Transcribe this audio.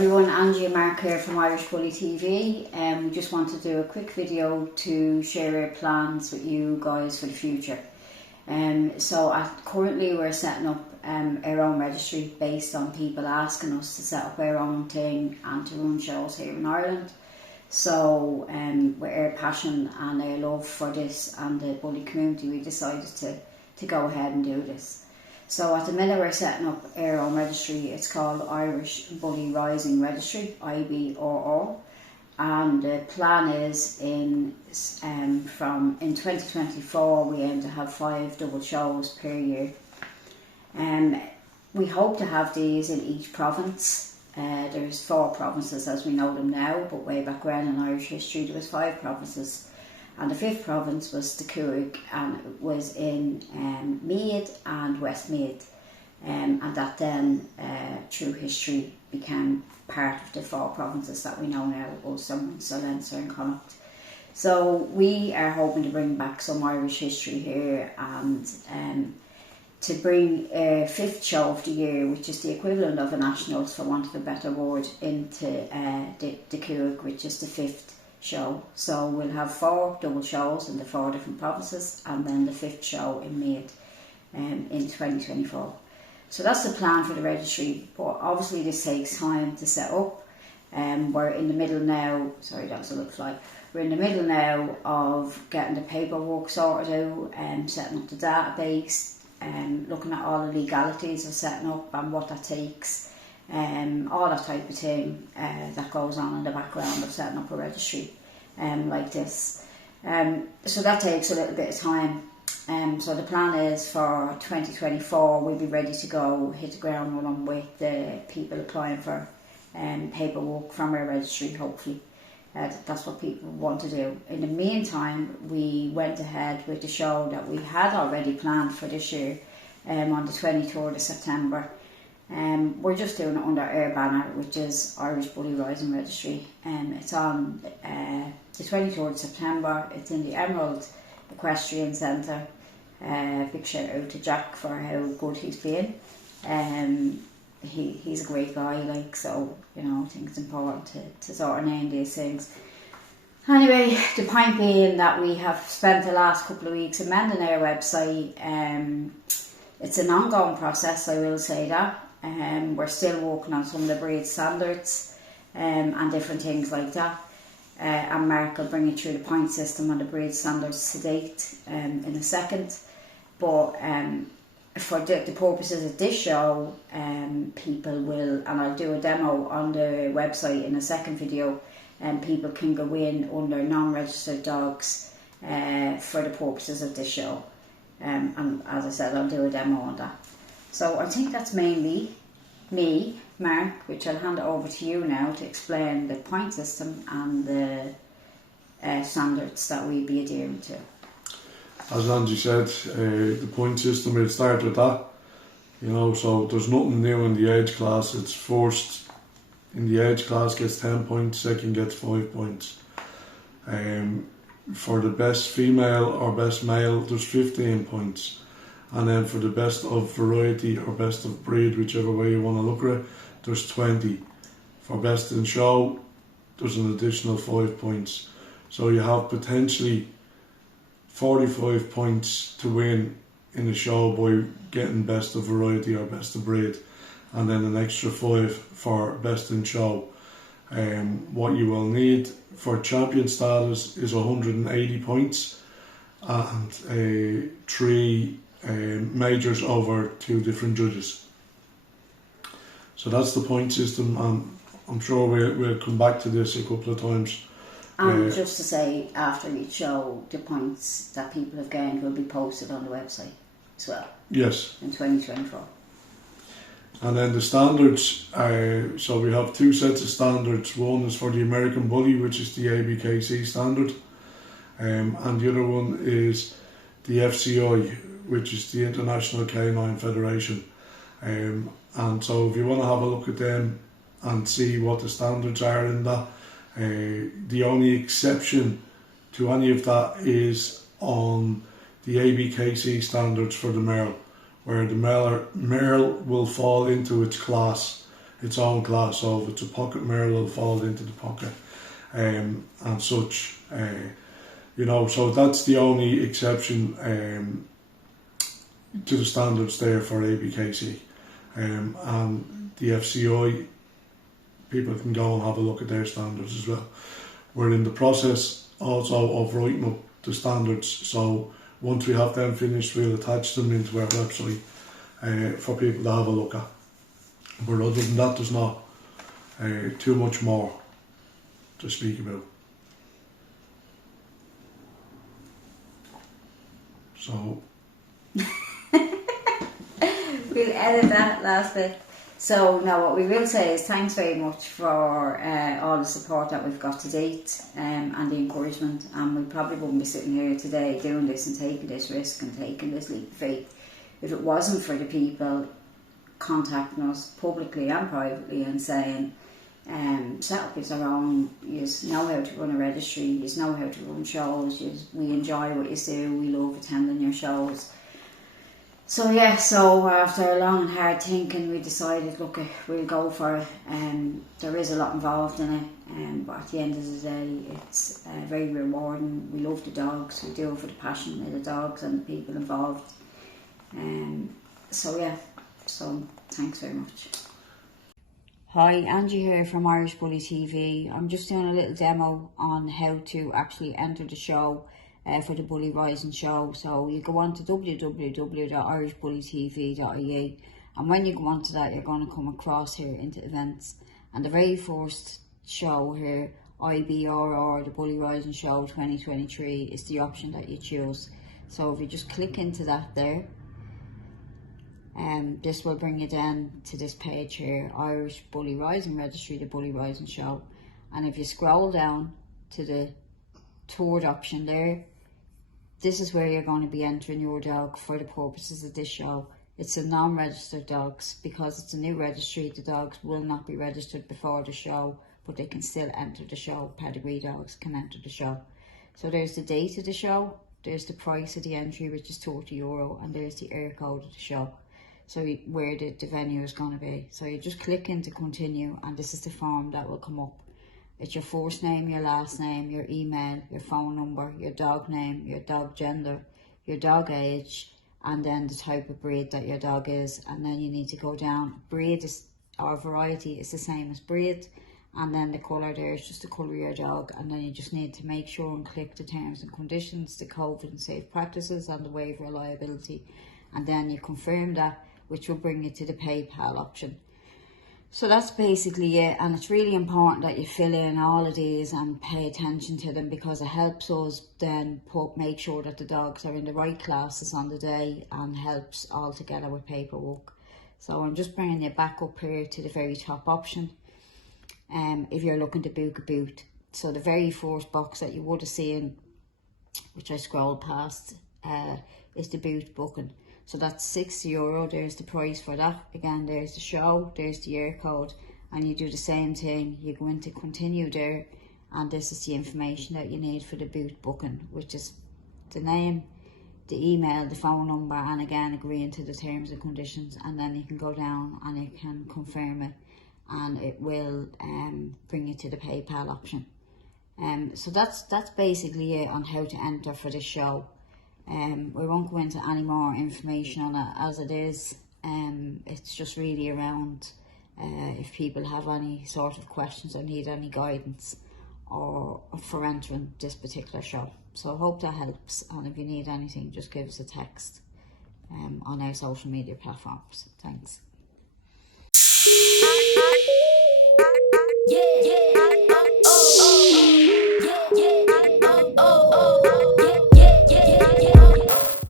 everyone, Angie and Mark here from IRISHBULLY TV. We just want to do a quick video to share our plans with you guys for the future. Currently we're setting up our own registry based on people asking us to set up our own thing and to run shows here in Ireland. So with our passion and our love for this and the bully community, we decided to go ahead and do this. So at the minute we're setting up our own registry. It's called IRISHBULLY Rising Registry, IBRR, and the plan is in 2024 we aim to have 5 double shows per year. We hope to have these in each province. There's 4 provinces as we know them now, but way back when in Irish history there was 5 provinces. And the 5th province was the CÚIGE, and it was in Meath and West Meath, and that then through history became part of the 4 provinces that we know now, Ulster, Leinster and Co Meath. So we are hoping to bring back some Irish history here and to bring a 5th show of the year, which is the equivalent of a nationals for want of a better word, into the CÚIGE, which is the 5th show. So we'll have 4 double shows in the 4 different provinces, and then the 5th show in Meath in 2024. So that's the plan for the registry, but obviously this takes time to set up. We're in the middle now, sorry that was a little fly, we're in the middle now of getting the paperwork sorted out and setting up the database and looking at all the legalities of setting up and what that takes. All that type of thing that goes on in the background of setting up a registry like this. So that takes a little bit of time. So the plan is for 2024 we'll be ready to go, hit the ground running with the people applying for paperwork from our registry, hopefully. That's what people want to do. In the meantime, we went ahead with the show that we had already planned for this year on the 23rd of September. We're just doing it under our banner, which is IRISHBULLY Rising Registry. It's on the 23rd of September. It's in the Emerald Equestrian Centre. Big shout out to Jack for how good he's been. He's a great guy, like, so you know, I think it's important to sort of name these things. Anyway, the point being that we have spent the last couple of weeks amending our website. It's an ongoing process, I will say that. We're still working on some of the breed standards and different things like that. And Mark will bring you through the point system and the breed standards to date in a second. But for the purposes of this show, people will, and I'll do a demo on the website in a second video, and people can go in under non-registered dogs for the purposes of this show. And as I said, I'll do a demo on that. So I think that's mainly me, Mark, which I'll hand it over to you now to explain the point system and the standards that we'll be adhering to. As Angie said, the point system, we'll start with that. You know, so there's nothing new in the age class. It's first in the age class gets 10 points, second gets 5 points. For the best female or best male, there's 15 points. And then for the best of variety or best of breed, whichever way you want to look at it, there's 20. For best in show, there's an additional 5 points. So you have potentially 45 points to win in a show by getting best of variety or best of breed, and then an extra 5 for best in show. What you will need for champion status is 180 points and 3 majors over 2 different judges. So that's the point system, and I'm sure we'll come back to this a couple of times. And just to say, after each show, the points that people have gained will be posted on the website as well. Yes. In 2024. And then the standards, so we have 2 sets of standards. One is for the American Bully, which is the ABKC standard, and the other one is the FCI, which is the International Canine Federation. And so if you want to have a look at them and see what the standards are in that, the only exception to any of that is on the ABKC standards for the Merle, where the Merle will fall into its class its own class. So if it's a pocket male, it'll fall into the pocket, and such. You know, so that's the only exception to the standards there for ABKC, and the FCI. People can go and have a look at their standards as well. We're in the process also of writing up the standards, so once we have them finished, we'll attach them into our website for people to have a look at. But other than that, there's not too much more to speak about. So we'll edit that last bit. So now what we will say is thanks very much for all the support that we've got to date, and the encouragement, and we probably wouldn't be sitting here today doing this and taking this risk and taking this leap of faith if it wasn't for the people contacting us publicly and privately and saying, set up your own, you know how to run a registry, you know how to run shows, we enjoy what you do, we love attending your shows. So yeah, so after a long and hard thinking, we decided, look, we'll go for it. There is a lot involved in it, but at the end of the day, it's very rewarding. We love the dogs, we do it for the passion of the dogs and the people involved. So yeah, so thanks very much. Hi, Angie here from IRISHBULLY TV. I'm just doing a little demo on how to actually enter the show for the Bully Rising show. So you go on to www.irishbullytv.ie, and when you go on to that, you're going to come across here into events, and the very first show here, IBRR, the Bully Rising show 2023, is the option that you choose. So if you just click into that there, this will bring you down to this page here, Irish Bully Rising Registry, the Bully Rising show. And if you scroll down to the third option there, this is where you're going to be entering your dog for the purposes of this show. It's a non-registered dogs, because it's a new registry. The dogs will not be registered before the show, but they can still enter the show. Pedigree dogs can enter the show. So there's the date of the show, there's the price of the entry, which is €30, and there's the air code of the show. So where the venue is going to be. So you just click into continue, and this is the form that will come up. It's your first name, your last name, your email, your phone number, your dog name, your dog gender, your dog age, and then the type of breed that your dog is. And then you need to go down. Breed is, or variety is the same as breed. And then the colour there is just the colour of your dog. And then you just need to make sure and click the terms and conditions, the COVID and safe practices, and the waiver of liability. And then you confirm that, which will bring you to the PayPal option. So that's basically it, and it's really important that you fill in all of these and pay attention to them, because it helps us then make sure that the dogs are in the right classes on the day, and helps all together with paperwork. So I'm just bringing you back up here to the very top option, if you're looking to book a boot. So the very first box that you would have seen, which I scrolled past, is the boot booking. So that's €60, there's the price for that. Again, there's the show, there's the air code, and you do the same thing. You go into continue there, and this is the information that you need for the boot booking, which is the name, the email, the phone number, and again agreeing to the terms and conditions. And then you can go down and you can confirm it, and it will bring you to the PayPal option. So that's basically it on how to enter for the show. We won't go into any more information on it as it is. It's just really around if people have any sort of questions or need any guidance or for entering this particular show. So I hope that helps, and if you need anything, just give us a text on our social media platforms. Thanks.